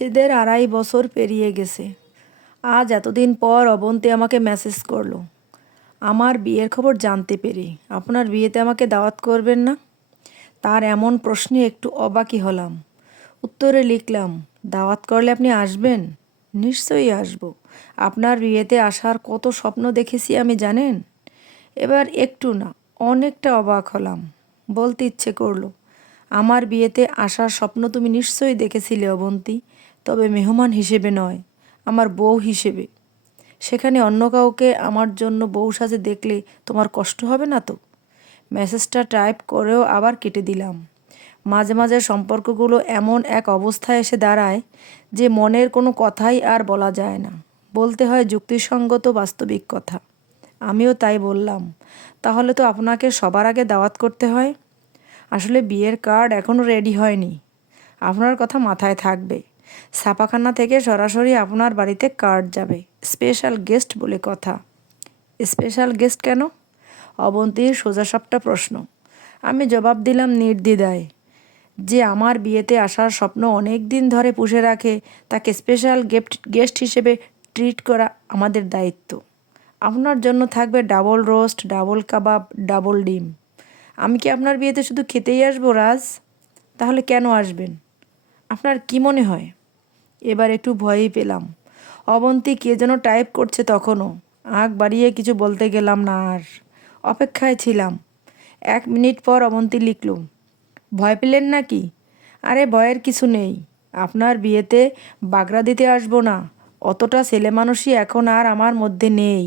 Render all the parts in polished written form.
বিচ্ছেদের 2.5 বছর পেরিয়ে গেছে। আজ এতদিন পর অবন্তী আমাকে মেসেজ করলো আমার বিয়ের খবর জানতে পেরে। আপনার বিয়েতে আমাকে দাওয়াত করবেন না? তার এমন প্রশ্নে একটু অবাকই হলাম। উত্তরে লিখলাম, দাওয়াত করলে আপনি আসবেন? নিশ্চয়ই আসব। আপনার বিয়েতে আসার কত স্বপ্ন দেখেছি আমি জানেন। এবার একটু না, অনেকটা অবাক হলাম। বলতে ইচ্ছে করলো, আমার বিয়েতে আসার স্বপ্ন তুমি নিশ্চয়ই দেখেছিলে অবন্তী, তবে মেহমান হিসেবে নয়, আমার বউ হিসেবে। সেখানে অন্য কাউকে আমার জন্য বউ সাজে দেখলে তোমার কষ্ট হবে না তো? মেসেজটা টাইপ করেও আবার কেটে দিলাম। মাঝে মাঝে সম্পর্কগুলো এমন এক অবস্থায় এসে দাঁড়ায় যে মনের কোনো কথাই আর বলা যায় না, বলতে হয় যুক্তিসঙ্গত বাস্তবিক কথা। আমিও তাই বললাম, তাহলে তো আপনাকে সবার আগে দাওয়াত করতে হয়। আসলে বিয়ের কার্ড এখনও রেডি হয়নি। আপনার কথা মাথায় থাকবে, ছাপাখানা থেকে সরাসরি আপনার বাড়িতে কার্ড যাবে। স্পেশাল গেস্ট বলে কথা। স্পেশাল গেস্ট কেন? অবন্তীর সোজাসাপটা প্রশ্ন। আমি জবাব দিলাম নির্দ্বিধায়, যে আমার বিয়েতে আসার স্বপ্ন অনেক দিন ধরে পুষে রাখে, তাকে স্পেশাল গেস্ট হিসেবে ট্রিট করা আমাদের দায়িত্ব। আপনার জন্য থাকবে ডাবল রোস্ট, ডাবল কাবাব, ডাবল ডিম। আমি কি আপনার বিয়েতে শুধু খেতেই আসবো রাজ? তাহলে কেন আসবেন? আপনার কি মনে হয়? এবার একটু ভয়ই পেলাম। অবন্তী কে যেন টাইপ করছে তখনও। আগ বাড়িয়ে কিছু বলতে গেলাম না আর। অপেক্ষায় ছিলাম। 1 মিনিট পর অবন্তী লিখল, ভয় পেলেন নাকি? আরে ভয়ের কিছু নেই। আপনার বিয়েতে বাগড়া দিতে আসবো না, অতটা ছেলেমানুষি এখন আর আমার মধ্যে নেই।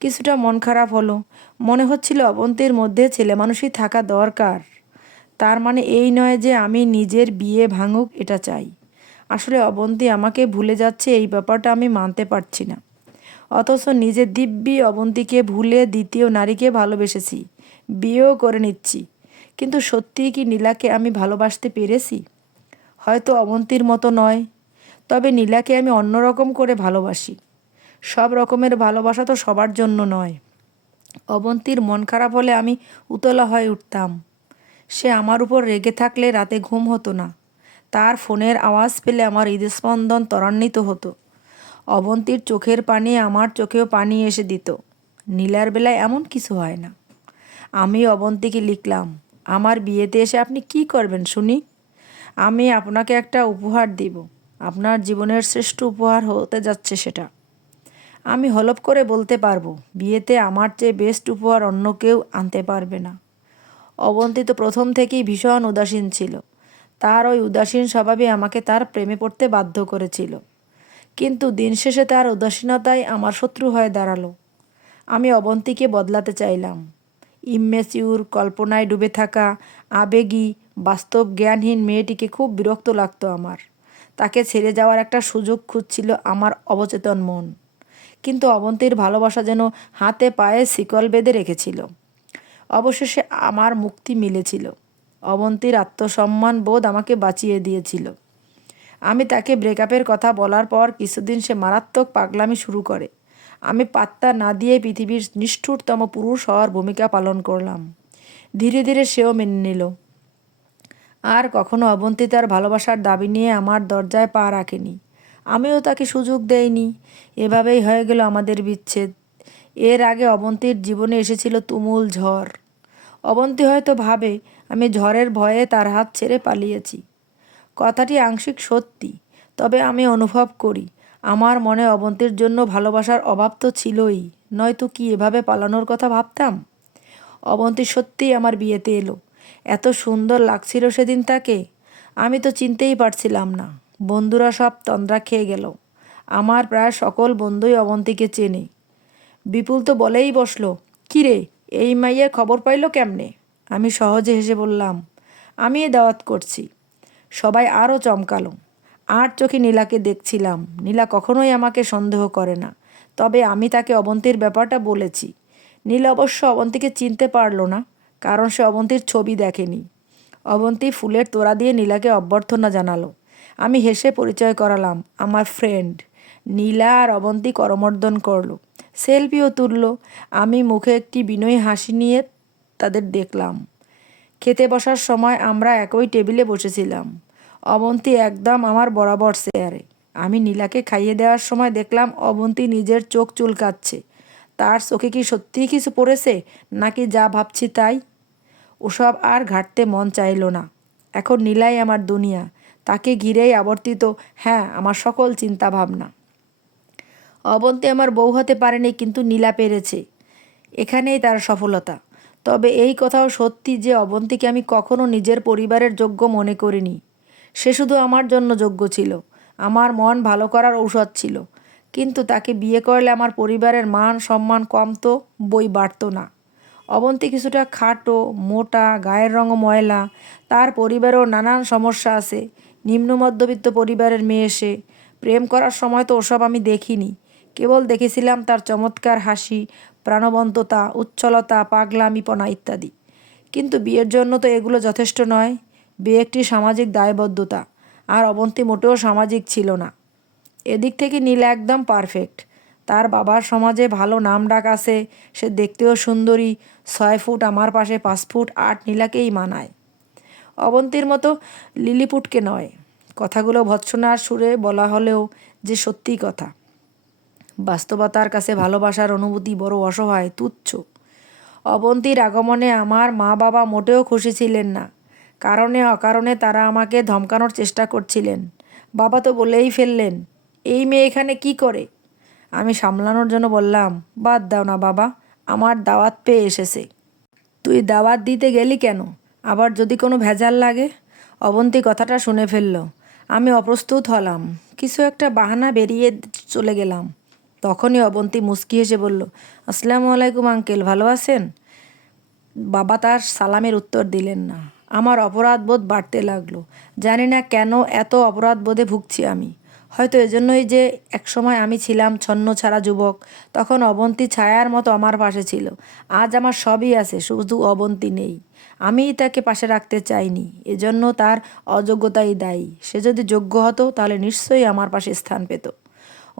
কিছুটা মন খারাপ হলো। মনে হচ্ছিল অবন্তীর মধ্যে ছেলেমানুষি থাকা দরকার। তার মানে এই নয় যে আমি নিজের বিয়ে ভাঙুক এটা চাই। আসলে অবন্তী আমাকে ভুলে যাচ্ছে এই ব্যাপারটা আমি মানতে পারছি না। অথচ নিজের দিব্যি অবন্তীকে ভুলে দ্বিতীয় নারীকে ভালোবেসেছি, বিয়েও করে নিচ্ছি। কিন্তু সত্যিই কি নীলাকে আমি ভালোবাসতে পেরেছি? হয়তো অবন্তীর মতো নয়, তবে নীলাকে আমি অন্যরকম করে ভালোবাসি। সব রকমের ভালোবাসা তো সবার জন্য নয়। অবন্তীর মন খারাপ হলে আমি উতলা হয়ে উঠতাম। সে আমার উপর রেগে থাকলে রাতে ঘুম হতো না। তার ফোনের আওয়াজ পেলে আমার হৃদস্পন্দন ত্বরান্বিত হতো। অবন্তীর চোখের পানি আমার চোখেও পানি এসে দিত। নীলার বেলায় এমন কিছু হয় না। আমি অবন্তীকে লিখলাম, আমার বিয়েতে এসে আপনি কি করবেন শুনি? আমি আপনাকে একটা উপহার দিব। আপনার জীবনের শ্রেষ্ঠ উপহার হতে যাচ্ছে সেটা। আমি হলপ করে বলতে পারবো, বিয়েতে আমার চেয়ে বেস্ট উপহার অন্য কেউ আনতে পারবে না। অবন্তী তো প্রথম থেকেই ভীষণ উদাসীন ছিল। তার ওই উদাসীন স্বভাবই আমাকে তার প্রেমে পড়তে বাধ্য করেছিল। কিন্তু দিন শেষে তার উদাসীনতাই আমার শত্রু হয়ে দাঁড়ালো। আমি অবন্তীকে বদলাতে চাইলাম। ইম্মেচিউর, কল্পনায় ডুবে থাকা, আবেগী, বাস্তব জ্ঞানহীন মেয়েটিকে খুব বিরক্ত লাগতো আমার। তাকে ছেড়ে যাওয়ার একটা সুযোগ খুঁজছিল আমার অবচেতন মন। কিন্তু অবন্তীর ভালোবাসা যেন হাতে পায়ে শিকল বেঁধে রেখেছিল। অবশেষে আমার মুক্তি মিলেছিল। অবন্তীর আত্মসম্মান বোধ আমাকে বাঁচিয়ে দিয়েছিল। আমি তাকে ব্রেকআপের কথা বলার পর কিছুদিন সে মারাত্মক পাগলামি শুরু করে। আমি পাত্তা না দিয়ে পৃথিবীর নিষ্ঠুরতম পুরুষ হওয়ার ভূমিকা পালন করলাম। ধীরে ধীরে সেও মেনে নিল। আর কখনো অবন্তী তার ভালোবাসার দাবি নিয়ে আমার দরজায় পা রাখেনি। আমিও তাকে সুযোগ দেইনি। এভাবেই হয়ে গেল আমাদের বিচ্ছেদ। এর আগে অবন্তীর জীবনে এসেছিল তুমুল ঝড়। অবন্তী হয়তো ভাবে আমি ঝড়ের ভয়ে তার হাত ছেড়ে পালিয়েছি। কথাটি আংশিক সত্যি, তবে আমি অনুভব করি আমার মনে অবন্তীর জন্য ভালোবাসার অভাব তো ছিলই, নয়তো কি এভাবে পালানোর কথা ভাবতাম? অবন্তী সত্যিই আমার বিয়েতে এলো। এত সুন্দর লাগছিল সেদিন তাকে। আমি তো চিনতেই পারছিলাম না। বন্ধুরা সব তন্দ্রা খেয়ে গেল। আমার প্রায় সকল বন্ধুই অবন্তীকে চেনে। বিপুল তো বলেই বসলো, কী রে, এই মাইয়া খবর পাইলো কেমনে? আমি সহজে হেসে বললাম, আমি এ দাওয়াত করছি। সবাই আরও চমকালো। আর চোখে নীলাকে দেখছিলাম। নীলা কখনোই আমাকে সন্দেহ করে না, তবে আমি তাকে অবন্তীর ব্যাপারটা বলেছি। নীলা অবশ্য অবন্তীকে চিনতে পারল না, কারণ সে অবন্তীর ছবি দেখেনি। অবন্তী ফুলের তোড়া দিয়ে নীলাকে অভ্যর্থনা জানালো। আমি হেসে পরিচয় করালাম, আমার ফ্রেন্ড। নীলা আর অবন্তী করমর্দন করলো, সেলফিও তুলল। আমি মুখে একটি বিনয়ী হাসি নিয়ে তাদের দেখলাম। খেতে বসার সময় আমরা একই টেবিলে বসেছিলাম। অবন্তী একদম আমার বরাবর চেয়ারে। আমি নীলাকে খাইয়ে দেওয়ার সময় দেখলাম অবন্তী নিজের চোখ চুলকাচ্ছে। তার চোখে কি সত্যিই কিছু পড়েছে, নাকি যা ভাবছি তাই? ওসব আর ঘাঁটতে মন চাইল না। এখন নীলাই আমার দুনিয়া, তাকে ঘিরেই আবর্তিত, হ্যাঁ, আমার সকল চিন্তা ভাবনা। অবন্তী আমার বউ হতে পারেনি, কিন্তু নীলা পেরেছে। এখানেই তার সফলতা। তবে এই কথাও সত্যি যে অবন্তীকে আমি কখনো নিজের পরিবারের যোগ্য মনে করিনি। সে শুধু আমার জন্য যোগ্য ছিল, আমার মন ভালো করার ঔষধ ছিল। কিন্তু তাকে বিয়ে করলে আমার পরিবারের মান সম্মান কমতো, বই বাড়তো না। অবন্তী কিছুটা খাটো, মোটা, গায়ের রঙও ময়লা। তার পরিবারেও নানান সমস্যা আছে। নিম্ন মধ্যবিত্ত পরিবারের মেয়ে সে। প্রেম করার সময় তো ওসব আমি দেখিনি। কেবল দেখেছিলাম তার চমৎকার হাসি, প্রাণবন্ততা, উচ্ছলতা, পাগলামিপনা ইত্যাদি। কিন্তু বিয়ের জন্য তো এগুলো যথেষ্ট নয়। বিয়ে একটি সামাজিক দায়বদ্ধতা, আর অবন্তী মোটেও সামাজিক ছিল না। এদিক থেকে নীলা একদম পারফেক্ট। তার বাবার সমাজে ভালো নাম ডাক আছে, সে দেখতেও সুন্দরী। 6 ফুট আমার পাশে 5 ফুট 8 নীলাকেই মানায়। অবন্তীর মতো লিলিপুটকে নয়। কথাগুলো ভৎসনার সুরে বলা হলেও যে সত্যি কথা। বাস্তবতার কাছে ভালোবাসার অনুভূতি বড় অসহায়, তুচ্ছ। অবন্তীর আগমনে আমার মা বাবা মোটেও খুশি ছিলেন না। কারণে অকারণে তারা আমাকে ধমকানোর চেষ্টা করছিলেন। বাবা তো বলেই ফেললেন, এই মেয়ে এখানে কি করে? আমি সামলানোর জন্য বললাম, বাদ দাও না বাবা, আমার দাওয়াত পেয়ে এসেছে। তুই দাওয়াত দিতে গেলি কেন? আবার যদি কোনো ভেজাল লাগে? অবন্তী কথাটা শুনে ফেলল। আমি অপ্রস্তুত হলাম, কিছু একটা বাহানা বেরিয়ে চলে গেলাম। তখনই অবন্তী মুচকি হেসে বলল, আসসালামু আলাইকুম আঙ্কেল, ভালো আছেন? বাবা তার সালামের উত্তর দিলেন না। আমার অপরাধবোধ বাড়তে লাগলো। জানি না কেন এত অপরাধবোধে ভুগছি আমি। হয়তো এজন্যই যে একসময় আমি ছিলাম ছন্নছাড়া যুবক, তখন অবন্তী ছায়ার মতো আমার পাশে ছিল। আজ আমার সবই আছে, শুধু অবন্তী নেই। আমিই তাকে পাশে রাখতে চাইনি, এজন্য তার অযোগ্যতাই দায়ী। সে যদি যোগ্য হতো তাহলে নিশ্চয়ই আমার পাশে স্থান পেত।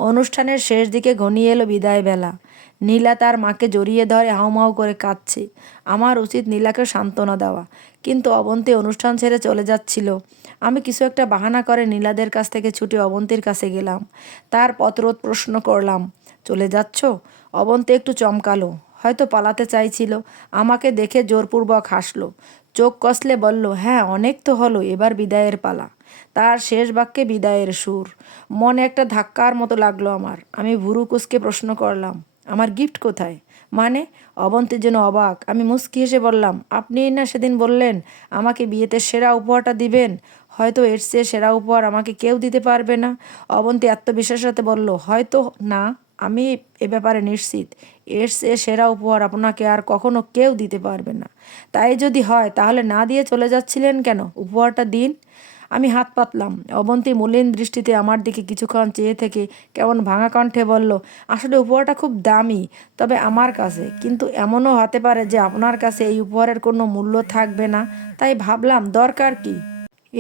অনুষ্ঠানের শেষ দিকে ঘনিয়ে এলো বিদায় বেলা। নীলা তার মাকে জড়িয়ে ধরে হাউমাউ করে কাঁদছে। আমার উচিত নীলাকে সান্ত্বনা দেওয়া, কিন্তু অবন্তী অনুষ্ঠান ছেড়ে চলে যাচ্ছিল। আমি কিছু একটা বাহানা করে নীলাদের কাছ থেকে ছুটে অবন্তীর কাছে গেলাম। তার পথরোধ প্রশ্ন করলাম, চলে যাচ্ছ? অবন্তী একটু চমকালো, হয়তো পালাতে চাইছিল। আমাকে দেখে জোরপূর্বক হাসলো, চোখ কষলে বলল, হ্যাঁ, অনেক তো হলো, এবার বিদায়ের পালা। তার শেষ বাক্যে বিদায়ের সুর। মনে একটা ধাক্কার মতো লাগলো আমার। আমি ভুরু কুঁচকে প্রশ্ন করলাম, আমার গিফট কোথায়? মানে? অবন্তীর জন্য অবাক। আমি মুচকি হেসে বললাম, আপনিই না সেদিন বললেন আমাকে বিয়েতে সেরা উপহারটা দিবেন। হয়তো এর চেয়ে সেরা উপহার আমাকে কেউ দিতে পারবে না। অবন্তী আত্মবিশ্বাসের সাথে বলল, হয়তো না, আমি এ ব্যাপারে নিশ্চিত। এর চেয়ে সেরা উপহার আপনাকে আর কখনো কেউ দিতে পারবে না। তাই যদি হয় তাহলে না দিয়ে চলে যাচ্ছিলেন কেন? উপহারটা দিন। আমি হাত পাতলাম। অবন্তী মলিন দৃষ্টিতে আমার দিকে কিছুক্ষণ চেয়ে থেকে কেমন ভাঙা কণ্ঠে বলল, আসলে উপহারটা খুব দামি, তবে আমার কাছে। কিন্তু এমনও হতে পারে যে আপনার কাছে এই উপহারের কোনো মূল্য থাকবে না। তাই ভাবলাম, দরকার কি,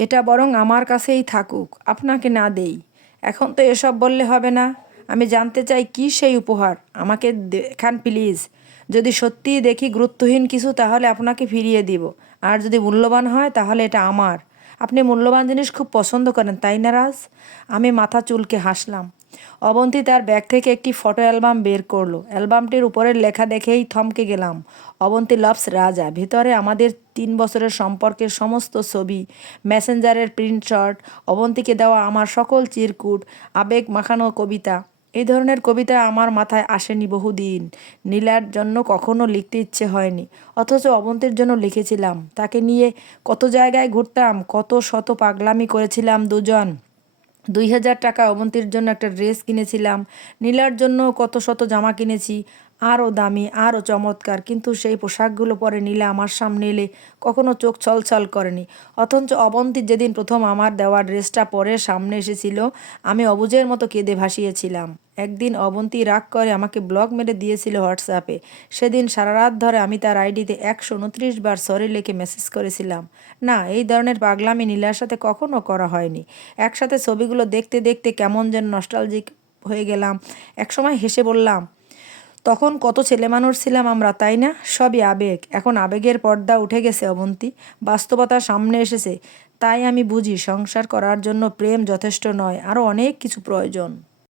এটা বরং আমার কাছেই থাকুক, আপনাকে না দেই। এখন তো এসব বললে হবে না। আমি জানতে চাই কি সেই উপহার, আমাকে দেখান প্লিজ। যদি সত্যিই দেখি গুরুত্বহীন কিছু, তাহলে আপনাকে ফিরিয়ে দিব। আর যদি মূল্যবান হয় তাহলে এটা আমার। আপনি মূল্যবান জিনিস খুব পছন্দ করেন, তাই না রাজ? আমি মাথা চুলকে হাসলাম। অবন্তী তার ব্যাগ থেকে একটি ফটো অ্যালবাম বের করলো। অ্যালবামটির উপরের লেখা দেখেই থমকে গেলাম, অবন্তী লাভস রাজা। ভিতরে আমাদের 3 বছরের সম্পর্কের সমস্ত ছবি, মেসেঞ্জারের প্রিন্টশট, অবন্তীকে দেওয়া আমার সকল চিরকুট, আবেগ মাখানো কবিতা। এই ধরনের কবিতা আমার মাথায় আসেনি বহুদিন। নীলার জন্য কখনো লিখতে ইচ্ছে হয়নি, অথচ অবন্তীর জন্য লিখেছিলাম। তাকে নিয়ে কত জায়গায় ঘুরতাম, কত শত পাগলামি করেছিলাম দুজন। 2000 টাকা অবন্তীর জন্য একটা ড্রেস কিনেছিলাম। নীলার জন্য কত শত জামা কিনেছি, আরও দামি, আরও চমৎকার। কিন্তু সেই পোশাকগুলো পরে নীলা আমার সামনে এলে কখনো চোখ ছলছল করেনি। অথচ অবন্তী যেদিন প্রথম আমার দেওয়া ড্রেসটা পরে সামনে এসেছিল, আমি অবুঝের মতো কেঁদে ভাসিয়েছিলাম। একদিন অবন্তী রাগ করে আমাকে ব্লক মেরে দিয়েছিল হোয়াটসঅ্যাপে। সেদিন সারা রাত ধরে আমি তার আইডিতে 129 বার সরি লিখে মেসেজ করেছিলাম। না, এই ধরনের পাগলামি নীলার সাথে কখনো করা হয়নি। একসাথে ছবিগুলো দেখতে দেখতে কেমন যেন নস্টালজিক হয়ে গেলাম। একসময় হেসে বললাম, তখন কত ছেলেমানুষ ছিলাম আমরা, তাই না? সবই আবেগ। এখন আবেগের পর্দা উঠে গেছে অবন্তী, বাস্তবতার সামনে এসেছে। তাই আমি বুঝি সংসার করার জন্য প্রেম যথেষ্ট নয়, আরও অনেক কিছু প্রয়োজন।